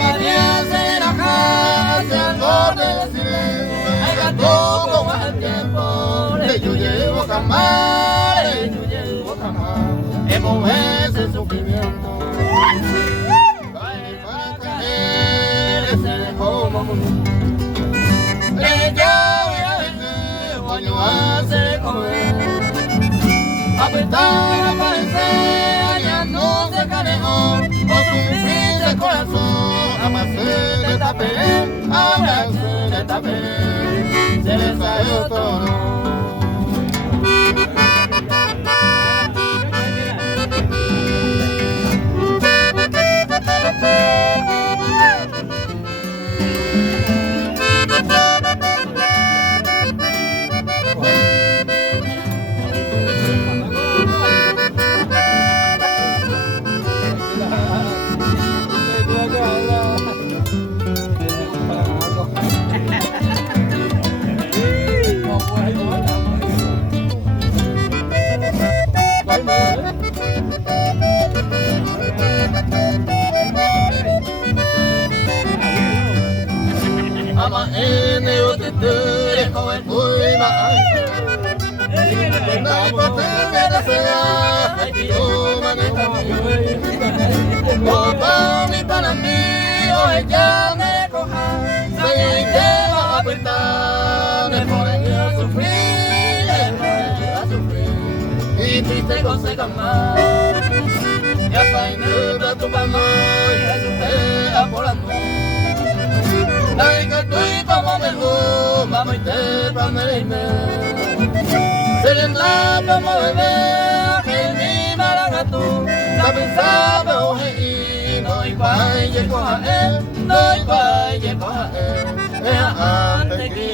María se enoja hacia el borde del silencio. Ay, gato, como es el tiempo, yo llevo jamás, yo llevo jamás. Hemos ese sufrimiento. Para caer, ese dejó mamón. Ella voy a vender, baño hace de comer. Apretar a parecer, ya no se canejó. O sufrir de corazón, amarse de tapé, amarse de tapé, se le salió todo. Ama ene o te tere joven muy mal. Dai potente da sera, ai tiro maneta mi. Opa mi para mí, hoy ya me coja. Soy que va a apretar, me pone a sufrir, me pone a sufrir. Y triste consejo más. Ya está inútil tu palma, ya supera por la noche. Ay, que estoy como me gusta, vamos y te palmerime. Se le da como bebé, que ni maracatú. La pensaba hoy, no hay cual, y coja él, no hay cual, y coja él. Es antes que